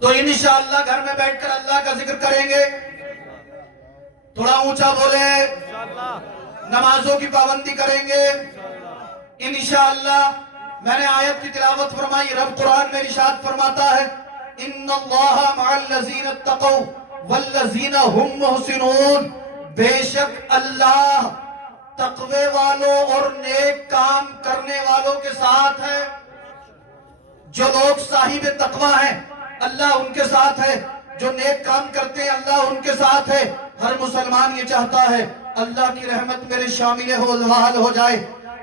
تو انشاءاللہ گھر میں بیٹھ کر اللہ کا ذکر کریں گے، تھوڑا اونچا بولے، نمازوں کی پابندی کریں گے انشاءاللہ۔ میں نے آیت کی تلاوت فرمائی، رب قرآن میں ارشاد فرماتا ہے ان اللہ مع الذین اتقوا والذین هم محسنون، بے شک اللہ تقوی والوں اور نیک کام کرنے والوں کے ساتھ ہے۔ جو لوگ صاحب تقوی ہیں اللہ ان کے ساتھ ہے، جو نیک کام کرتے ہیں اللہ ان کے ساتھ ہے۔ ہر مسلمان یہ چاہتا ہے اللہ کی رحمت میرے شامل حال ہو جائے،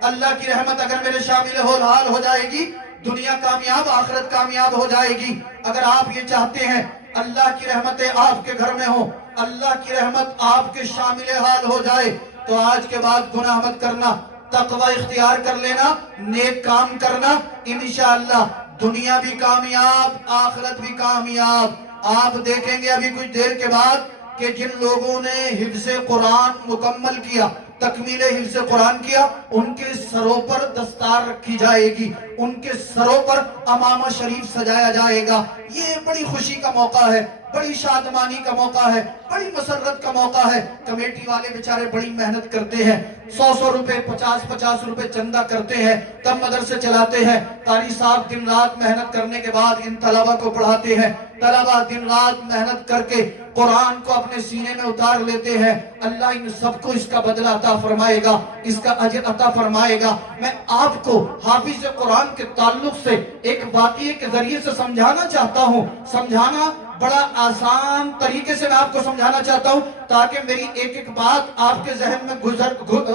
اللہ کی رحمت اگر میرے شامل حال ہو جائے گی دنیا کامیاب آخرت کامیاب ہو جائے گی۔ اگر آپ یہ چاہتے ہیں اللہ کی رحمتیں آپ کے گھر میں ہوں، اللہ کی رحمت آپ کے شامل حال ہو جائے، تو آج کے بعد گناہ مت کرنا، تقوی اختیار کر لینا، نیک کام کرنا، انشاءاللہ دنیا بھی کامیاب آخرت بھی کامیاب۔ آپ دیکھیں گے ابھی کچھ دیر کے بعد کہ جن لوگوں نے حفظ قرآن مکمل کیا، تکمیل حفظ قرآن کیا، ان کے سروں پر دستار رکھی جائے گی، ان کے سروں پر امامہ شریف سجایا جائے گا۔ یہ بڑی خوشی کا موقع ہے، بڑی شادمانی کا موقع ہے، بڑی مسرت کا موقع ہے۔ کمیٹی والے بیچارے بڑی محنت کرتے ہیں، 100 روپے 50 روپے چندہ کرتے ہیں، تب مدرسے چلاتے ہیں۔ قاری صاحب دن رات محنت کرنے کے بعد ان طلبہ کو پڑھاتے ہیں، طلبہ دن رات محنت کر کے قرآن کو اپنے سینے میں اتار لیتے ہیں۔ اللہ ان سب کو اس کا بدلہ عطا فرمائے گا، اس کا اجر عطا فرمائے گا۔ میں آپ کو حافظ قرآن کے تعلق سے ایک واقعے کے ذریعے سے سمجھانا چاہتا ہوں، سمجھانا بڑا آسان طریقے سے میں آپ کو سمجھانا چاہتا ہوں تاکہ میری ایک ایک بات آپ کے ذہن میں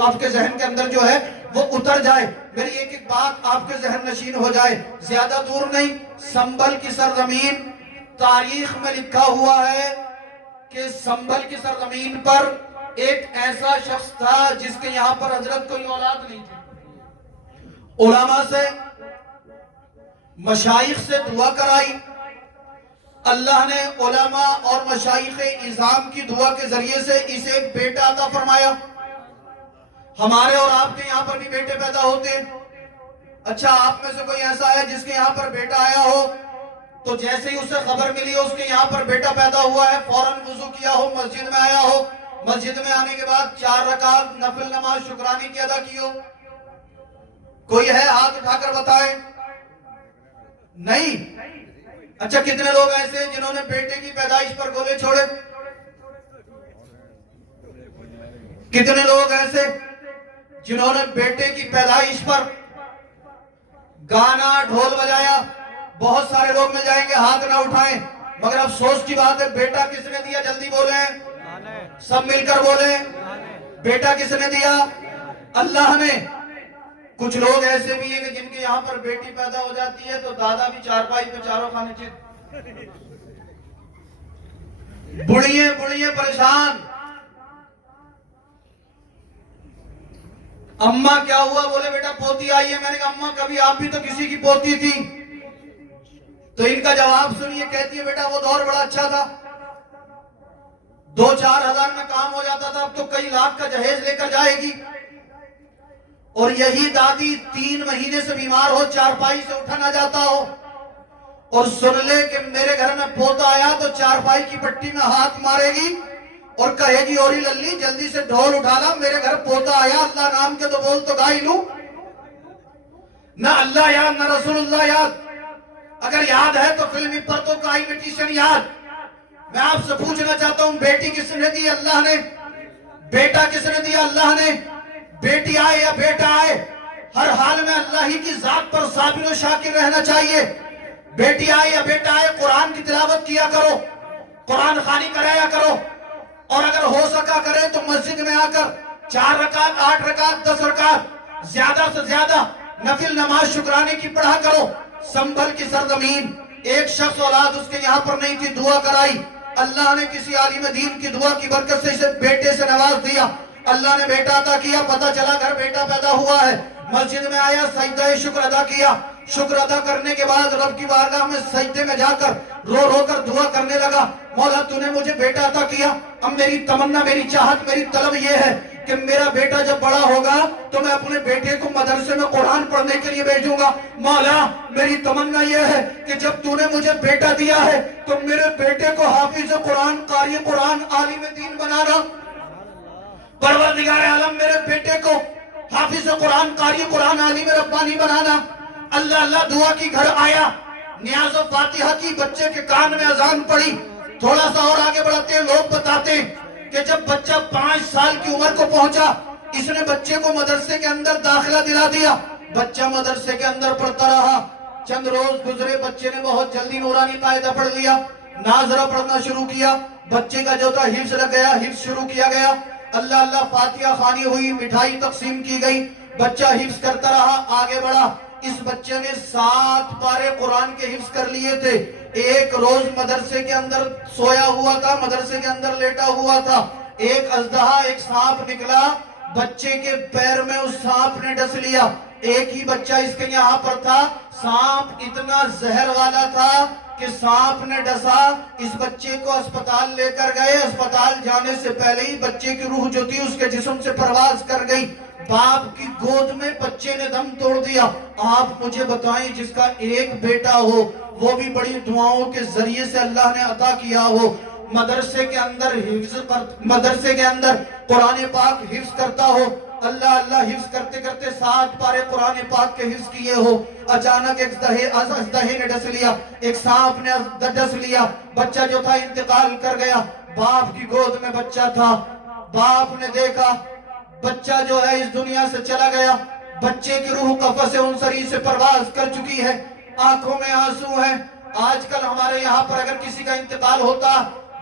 آپ کے ذہن کے اندر جو ہے وہ اتر جائے، میری ایک ایک بات آپ کے ذہن نشین ہو جائے۔ زیادہ دور نہیں، سنبھل کی سرزمین، تاریخ میں لکھا ہوا ہے کہ سنبھل کی سرزمین پر ایک ایسا شخص تھا جس کے یہاں پر حضرت کوئی اولاد نہیں تھی۔ علماء سے مشائخ سے دعا کرائی، اللہ نے علماء اور مشائخ اعظام کی دعا کے ذریعے سے اسے ایک بیٹا عطا فرمایا۔ ہمارے اور آپ کے یہاں پر بھی بیٹے پیدا ہوتے ہیں۔ اچھا آپ میں سے کوئی ایسا ہے جس کے یہاں پر بیٹا آیا ہو تو جیسے ہی اسے خبر ملی ہو اس کے یہاں پر بیٹا پیدا ہوا ہے، فوراً وضو کیا ہو، مسجد میں آیا ہو، مسجد میں آنے کے بعد 4 رکعت نفل نماز شکرانی کی ادا کی ہو؟ کوئی ہے ہاتھ اٹھا کر بتائیں؟ نہیں؟ اچھا کتنے لوگ ایسے جنہوں نے بیٹے کی پیدائش پر گولے چھوڑے؟ کتنے لوگ ایسے جنہوں نے بیٹے کی پیدائش پر گانا ڈھول بجایا؟ بہت سارے لوگ مل جائیں گے، ہاتھ نہ اٹھائیں، مگر افسوس کی بات ہے بیٹا کس نے دیا؟ جلدی بولیں، سب مل کر بولیں، بیٹا کس نے دیا؟ اللہ نے۔ کچھ لوگ ایسے بھی ہیں کہ جن کے یہاں پر بیٹی پیدا ہو جاتی ہے تو دادا بھی چارپائی پہ چاروں خانے چت، بڑھیے پریشان۔ اماں کیا ہوا؟ بولے بیٹا پوتی آئی ہے۔ میں نے کہا اماں کبھی آپ بھی تو کسی کی پوتی تھی۔ تو ان کا جواب سنیے، کہتی ہے بیٹا وہ دور بڑا اچھا تھا، 2-4 ہزار میں کام ہو جاتا تھا، اب تو کئی لاکھ کا جہیز لے کر جائے گی۔ اور یہی دادی 3 مہینے سے بیمار ہو، چارپائی سے اٹھا نہ جاتا ہو، اور سن لے کہ میرے گھر میں پوتا آیا تو چارپائی کی پٹی میں ہاتھ مارے گی اور کہے گی اوری للی جلدی سے ڈھول اٹھا لا، میرے گھر پوتا آیا، اللہ نام کے تو بول تو گائی لوں۔ نہ اللہ یاد نہ رسول اللہ یاد، اگر یاد ہے تو فلمی پرتوں کا انویٹیشن یاد۔ میں آپ سے پوچھنا چاہتا ہوں بیٹی کس نے دی؟ اللہ نے۔ بیٹا کس نے دیا؟ اللہ نے۔ بیٹی آئے یا بیٹا آئے، ہر حال میں اللہ ہی کی ذات پر صابر و شاکر رہنا چاہیے۔ بیٹی آئے یا بیٹا آئے، قرآن کی تلاوت کیا کرو، قرآن خوانی کرایا کرو، اور اگر ہو سکا کرے تو مسجد میں آ کر 4 رکعت 8 رکعت 10 رکعت زیادہ سے زیادہ نفل نماز شکرانے کی پڑھا کرو۔ سنبھل کی سرزمین، ایک شخص اولاد اس کے یہاں پر نہیں تھی، دعا کرائی، اللہ نے کسی عالم دین کی دعا کی برکت سے اسے بیٹے سے نواز دیا، اللہ نے بیٹا عطا کیا، پتہ چلا گھر بیٹا پیدا ہوا ہے، مسجد میں آیا، سجدہ شکر ادا کیا، شکر ادا کرنے کے بعد رب کی بارگاہ میں سجدے میں جا کر رو رو کر دعا کرنے لگا، مولا تو نے مجھے بیٹا عطا کیا، اب میری تمنا، میری چاہت، میری طلب یہ ہے کہ میرا بیٹا جب بڑا ہوگا تو میں اپنے بیٹے کو مدرسے میں قرآن پڑھنے کے لیے بھیجوں گا۔ مولا میری تمنا یہ ہے کہ جب تو نے مجھے بیٹا دیا ہے تو میرے بیٹے کو حافظ قرآن، قاری قرآن، عالم دین بنانا۔ پروردگار عالم میرے بیٹے کو حافظ قرآن، قاری قرآن، عالم ربانی بنانا۔ اللہ دعا کی گھر آیا، نیاز و فاتحہ کی، بچے کے کان میں اذان پڑی۔ تھوڑا سا اور آگے بڑھتے ہیں، لوگ بتاتے ہیں کہ جب بچہ 5 سال کی عمر کو پہنچا، اس نے بچے کو مدرسے کے اندر داخلہ دلا دیا۔ بچہ مدرسے کے اندر پڑھتا رہا، چند روز گزرے، بچے نے بہت جلدی نورانی قاعدہ پڑھ لیا، ناظرہ پڑھنا شروع کیا، بچے کا جو تھا حفظ لگ گیا، حفظ شروع کیا گیا۔ اللہ فاتحہ خوانی ہوئی، مٹھائی تقسیم کی گئی، بچہ حفظ کرتا رہا، آگے بڑھا۔ اس بچے نے 7 پارے قرآن کے حفظ کر لیے تھے۔ ایک روز مدرسے کے اندر سویا ہوا تھا، مدرسے کے اندر لیٹا ہوا تھا، ایک اژدہا، ایک سانپ نکلا، بچے کے پیر میں اس سانپ نے ڈس لیا۔ ایک ہی بچہ اس کے یہاں پر تھا، سانپ اتنا زہر والا تھا کہ سانپ نے ڈسا۔ اس بچے کو اسپتال لے کر گئے، اسپتال جانے سے پہلے ہی بچے کی روح جو تھی اس کے جسم سے پرواز کر گئی۔ باپ کی گود میں بچے نے دم توڑ دیا۔ آپ مجھے بتائیں، جس کا ایک بیٹا ہو، وہ بھی بڑی دعاؤں کے ذریعے سے اللہ نے عطا کیا ہو، مدرسے کے اندر قرآن پاک حفظ کرتا ہو، اللہ حفظ کرتے کرتے 7 پارے قرآن پاک کے حفظ کیے ہو، اچانک ایک اژدہے نے ڈس لیا، ایک سانپ نے ڈس لیا، بچہ جو تھا انتقال کر گیا۔ باپ کی گود میں بچہ تھا، باپ نے دیکھا بچہ جو ہے اس دنیا سے چلا گیا، بچے کی روح قفس عنصری سے پرواز کر چکی ہے، آنکھوں میں آنسو ہیں۔ آج کل ہمارے یہاں پر اگر کسی کا انتقال ہوتا،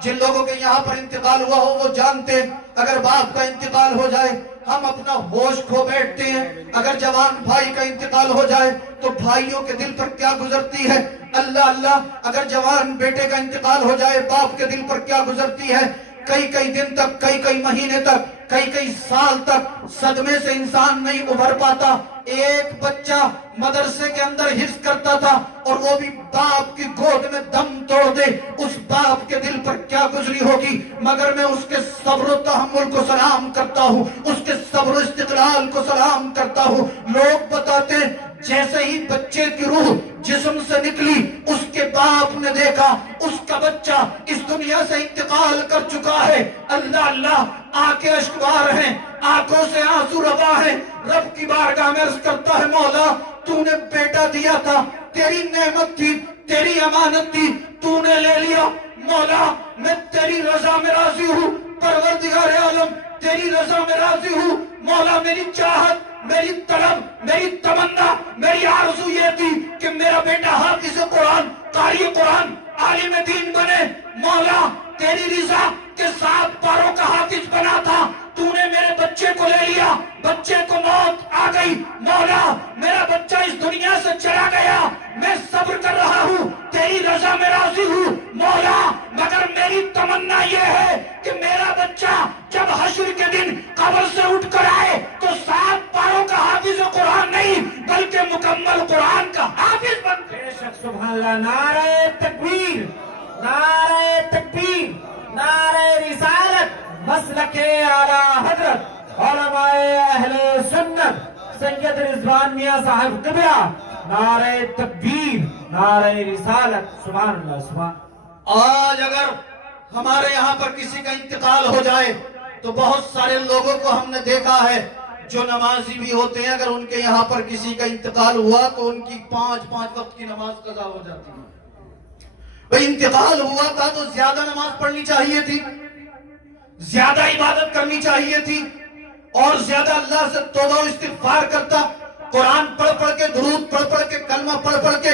جن لوگوں کے یہاں پر انتقال ہوا ہو وہ جانتے، اگر باپ کا انتقال ہو جائے ہم اپنا ہوش کھو بیٹھتے ہیں۔ اگر جوان بھائی کا انتقال ہو جائے تو بھائیوں کے دل پر کیا گزرتی ہے، اللہ، اگر جوان بیٹے کا انتقال ہو جائے باپ کے دل پر کیا گزرتی ہے۔ کئی دن تک، کئی مہینے تک، کئی سال تک صدمے سے انسان نہیں ابھر پاتا۔ ایک بچہ مدرسے کے اندر حفظ کرتا تھا اور وہ بھی باپ کی گود میں دم توڑ دے، اس باپ کے دل پر کیا گزری ہوگی۔ مگر میں اس کے صبر و تحمل کو سلام کرتا ہوں، اس کے صبر و استقلال کو سلام کرتا ہوں۔ لوگ بتاتے جیسے ہی بچے کی روح جسم سے نکلی، اس کے باپ نے دیکھا اس کا بچہ اس دنیا سے انتقال کر چکا ہے۔ اللہ آنکھیں اشکبار ہیں، آنکھوں سے آنسو روا ہیں، رب کی بارگاہ میں عرض کرتا ہے، مولا تو نے بیٹا دیا تھا، تیری نعمت تھی، تیری امانت تھی، تو نے لے لیا۔ مولا میں تیری رضا میں راضی ہوں، پروردگار عالم تیری رضا میں راضی ہوں۔ مولا میری چاہت، میری طلب، میری تمنا، میری آرزو یہ تھی کہ میرا بیٹا حافظ قرآن، قاری قرآن، عالم دین بنے۔ مولا تیری رضا کے 7 پاروں کا حافظ بنا تھا، تو نے میرے بچے کو لے لیا، بچے کو موت آ گئی۔ مولا میرا بچہ اس دنیا سے چلا گیا، میں صبر کر رہا ہوں، تیری رضا میں راضی ہوں۔ مولا مگر میری تمنا یہ ہے کہ میرا بچہ جب حشر کے دن قبر سے اٹھ کر آئے تو 7 پاروں کا حافظ قرآن نہیں بلکہ مکمل قرآن کا حافظ بن۔ بے شک سبحان اللہ، نعرہ تکبیر، نعرہ تکبیر، نعرہ رسالت، مسلک اعلیٰ حضرت علماء اہل سنت سید رضوان میاں صاحب قبلہ، نعرہ تکبیر، نعرہ رسالت، سبحان اللہ سبحان۔ آج اگر ہمارے یہاں پر کسی کا انتقال ہو جائے تو بہت سارے لوگوں کو ہم نے دیکھا ہے جو نمازی بھی ہوتے ہیں، اگر ان کے یہاں پر کسی کا انتقال ہوا تو ان کی 5 وقت کی نماز قضا ہو جاتی ہے۔ بھئی انتقال ہوا تھا تو زیادہ نماز پڑھنی چاہیے تھی، زیادہ عبادت کرنی چاہیے تھی، اور زیادہ اللہ سے توبہ و استغفار کرتا، قرآن پڑھ کے، درود پڑھ کے، کلمہ پڑھ کے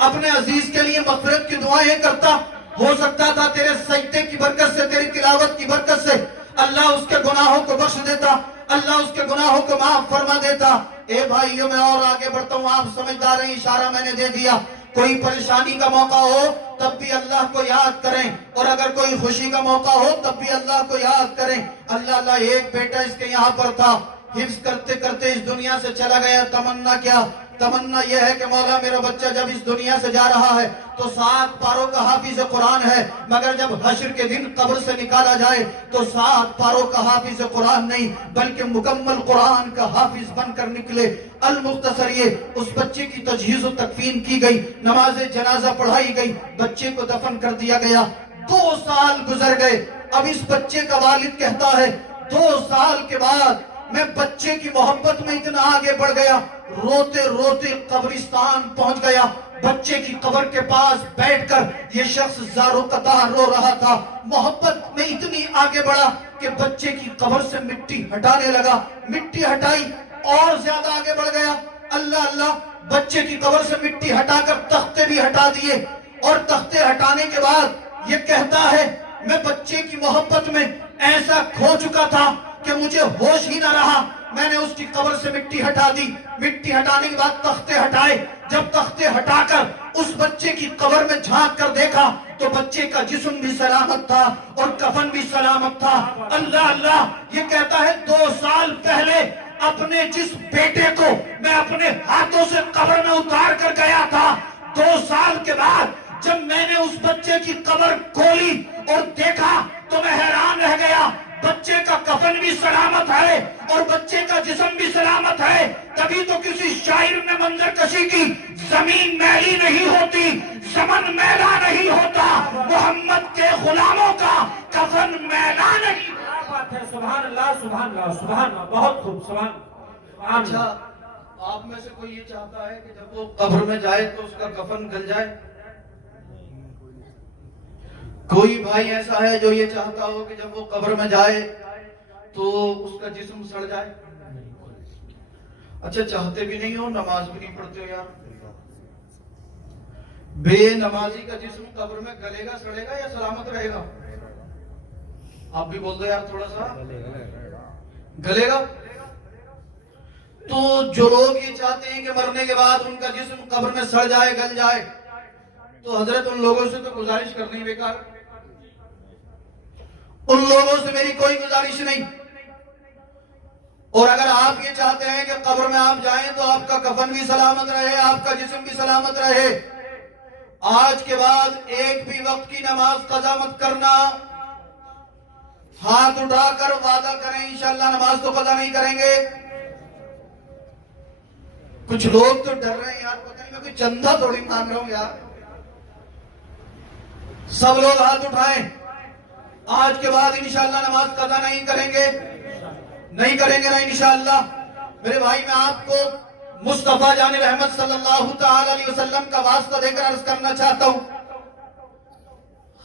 اپنے عزیز کے لیے مغفرت کی دعائیں کرتا۔ ہو سکتا تھا تیرے سجدے کی برکت سے، تیری تلاوت کی برکت سے اللہ اس کے گناہوں کو بخش دیتا، اللہ اس کے گناہوں کو معاف فرما دیتا۔ اے بھائیو میں اور آگے بڑھتا ہوں، آپ سمجھدار ہیں، اشارہ میں نے دے دیا۔ کوئی پریشانی کا موقع ہو تب بھی اللہ کو یاد کریں، اور اگر کوئی خوشی کا موقع ہو تب بھی اللہ کو یاد کریں۔ اللہ ایک بیٹا اس کے یہاں پر تھا، حفظ کرتے کرتے اس دنیا سے چلا گیا، تمنا کیا تمنا یہ ہے کہ مولا میرا بچہ جب اس دنیا سے جا رہا ہے تو 7 پاروں کا حافظ قرآن ہے، مگر جب حشر کے دن قبر سے نکالا جائے تو 7 پاروں کا حافظ قرآن نہیں بلکہ مکمل قرآن کا حافظ بن کر نکلے۔ المختصر یہ اس بچے کی تجہیز و تکفین کی گئی، نماز جنازہ پڑھائی گئی، بچے کو دفن کر دیا گیا۔ 2 سال گزر گئے، اب اس بچے کا والد کہتا ہے 2 سال کے بعد میں بچے کی محبت میں اتنا آگے بڑھ گیا، روتے روتے قبرستان پہنچ گیا، بچے کی قبر کے پاس بیٹھ کر یہ شخص زار و قطار رو رہا تھا، محبت میں اتنی آگے بڑھا کہ بچے کی قبر سے مٹی ہٹانے لگا، مٹی ہٹائی اور زیادہ آگے بڑھ گیا، اللہ اللہ، بچے کی قبر سے مٹی ہٹا کر تختے بھی ہٹا دیے، اور تختے ہٹانے کے بعد یہ کہتا ہے میں بچے کی محبت میں ایسا کھو چکا تھا کہ مجھے ہوش ہی نہ رہا، میں نے اس کی قبر سے مٹی ہٹا دی، مٹی ہٹانے کے بعد تختے ہٹائے، جب تختے ہٹا کر اس بچے کی قبر میں جھانک کر دیکھا تو بچے کا جسم بھی سلامت تھا اور کفن بھی سلامت تھا۔ اللہ اللہ، یہ کہتا ہے 2 سال پہلے اپنے جس بیٹے کو میں اپنے ہاتھوں سے قبر میں اتار کر گیا تھا، 2 سال کے بعد جب میں نے اس بچے کی قبر کھولی اور دیکھا تو میں حیران رہ گیا، بچے کا کفن بھی سلامت ہے اور بچے کا جسم بھی سلامت ہے۔ تبھی تو کسی شاعر نے منظر کشی کی، زمین میلی نہیں ہوتی، زمن میلا نہیں ہوتا، محمد کے غلاموں کا کفن میلا نہیں۔ کیا بات ہے، سبحان اللہ سبحان اللہ سبحان اللہ، بہت خوب، سبحان اللہ۔ اچھا، آپ میں سے کوئی یہ چاہتا ہے کہ جب وہ قبر میں جائے تو اس کا کفن گل جائے؟ کوئی بھائی ایسا ہے جو یہ چاہتا ہو کہ جب وہ قبر میں جائے تو اس کا جسم سڑ جائے؟ اچھا، چاہتے بھی نہیں ہو، نماز بھی نہیں پڑھتے ہو یار، بے نمازی کا جسم قبر میں گلے گا، سڑے گا یا سلامت رہے گا؟ آپ بھی بول دو یار، تھوڑا سا گلے گا۔ تو جو لوگ یہ چاہتے ہیں کہ مرنے کے بعد ان کا جسم قبر میں سڑ جائے، گل جائے، تو حضرت ان لوگوں سے تو گزارش کرنی بیکار، ان لوگوں سے میری کوئی گزارش نہیں۔ اور اگر آپ یہ چاہتے ہیں کہ قبر میں آپ جائیں تو آپ کا کفن بھی سلامت رہے، آپ کا جسم بھی سلامت رہے، آج کے بعد ایک بھی وقت کی نماز قضا مت کرنا، ہاتھ اٹھا کر وعدہ کریں انشاءاللہ نماز تو قضا نہیں کریں گے۔ کچھ لوگ تو ڈر رہے ہیں یار، پتہ نہیں میں کوئی چندہ تھوڑی مانگ رہا ہوں یار۔ سب لوگ ہاتھ اٹھائیں، آج کے بعد انشاءاللہ نماز قضا نہیں کریں گے، نہیں کریں گے نا انشاءاللہ۔ میرے بھائی، میں آپ کو مصطفیٰ جان رحمت صلی اللہ تعالی علیہ وسلم کا واسطہ دے کر عرض کرنا چاہتا ہوں،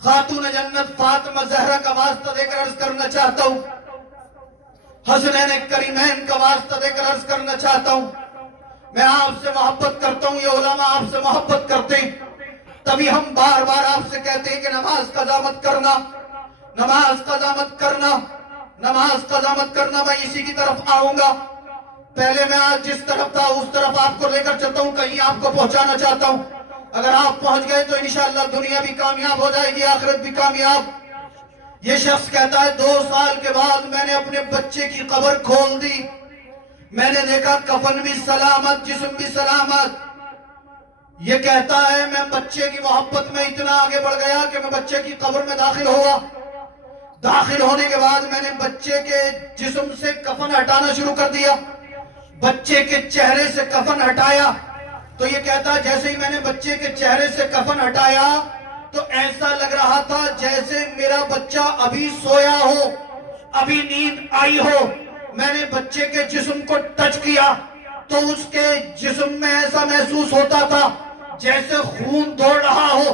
خاتون جنت فاطمہ زہرا کا واسطہ دے کر عرض کرنا چاہتا ہوں، حسنین کریمین کا واسطہ دے کر عرض کرنا چاہتا ہوں، میں آپ سے محبت کرتا ہوں، یہ علماء آپ سے محبت کرتے ہیں، تبھی ہم بار بار آپ سے کہتے ہیں کہ نماز قضا مت کرنا، نماز قضا مت کرنا، نماز قضا مت کرنا۔ میں اسی کی طرف آؤں گا، پہلے میں آج جس طرف تھا اس طرف آپ کو لے کر چلتا ہوں، کہیں آپ کو پہنچانا چاہتا ہوں، اگر آپ پہنچ گئے تو انشاءاللہ دنیا بھی کامیاب ہو جائے گی، آخرت بھی کامیاب۔ یہ شخص کہتا ہے 2 سال کے بعد میں نے اپنے بچے کی قبر کھول دی، میں نے دیکھا کفن بھی سلامت، جسم بھی سلامت۔ یہ کہتا ہے میں بچے کی محبت میں اتنا آگے بڑھ گیا کہ میں بچے کی قبر میں داخل ہوا، داخل ہونے کے بعد میں نے بچے کے جسم سے کفن ہٹانا شروع کر دیا، بچے کے چہرے سے کفن ہٹایا، تو یہ کہتا ہے جیسے ہی میں نے بچے کے چہرے سے کفن ہٹایا تو ایسا لگ رہا تھا جیسے میرا بچہ ابھی سویا ہو، ابھی نیند آئی ہو۔ میں نے بچے کے جسم کو ٹچ کیا تو اس کے جسم میں ایسا محسوس ہوتا تھا جیسے خون دوڑ رہا ہو،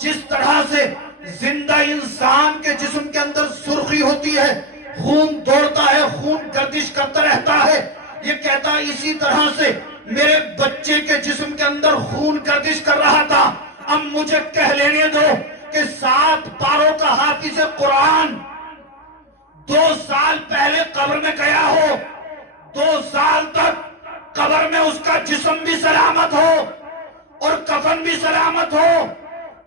جس طرح سے زندہ انسان کے جسم کے اندر سرخی ہوتی ہے، خون دوڑتا ہے، خون گردش کرتا رہتا ہے، یہ کہتا ہے اسی طرح سے میرے بچے کے جسم کے اندر خون گردش کر رہا تھا۔ اب مجھے کہہ لینے دو کہ 7 پاروں کا حافظ قرآن 2 سال پہلے قبر میں گیا ہو، 2 سال تک قبر میں اس کا جسم بھی سلامت ہو اور کفن بھی سلامت ہو۔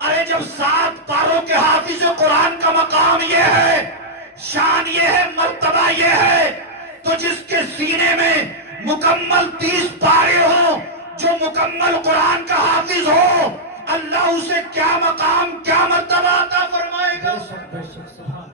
ارے جب 7 پاروں کے حافظ قرآن کا مقام یہ ہے، شان یہ ہے، مرتبہ یہ ہے، تو جس کے سینے میں مکمل 30 پارے ہوں، جو مکمل قرآن کا حافظ ہو اللہ اسے کیا مقام کیا مرتبہ عطا فرمائے گا. بے شک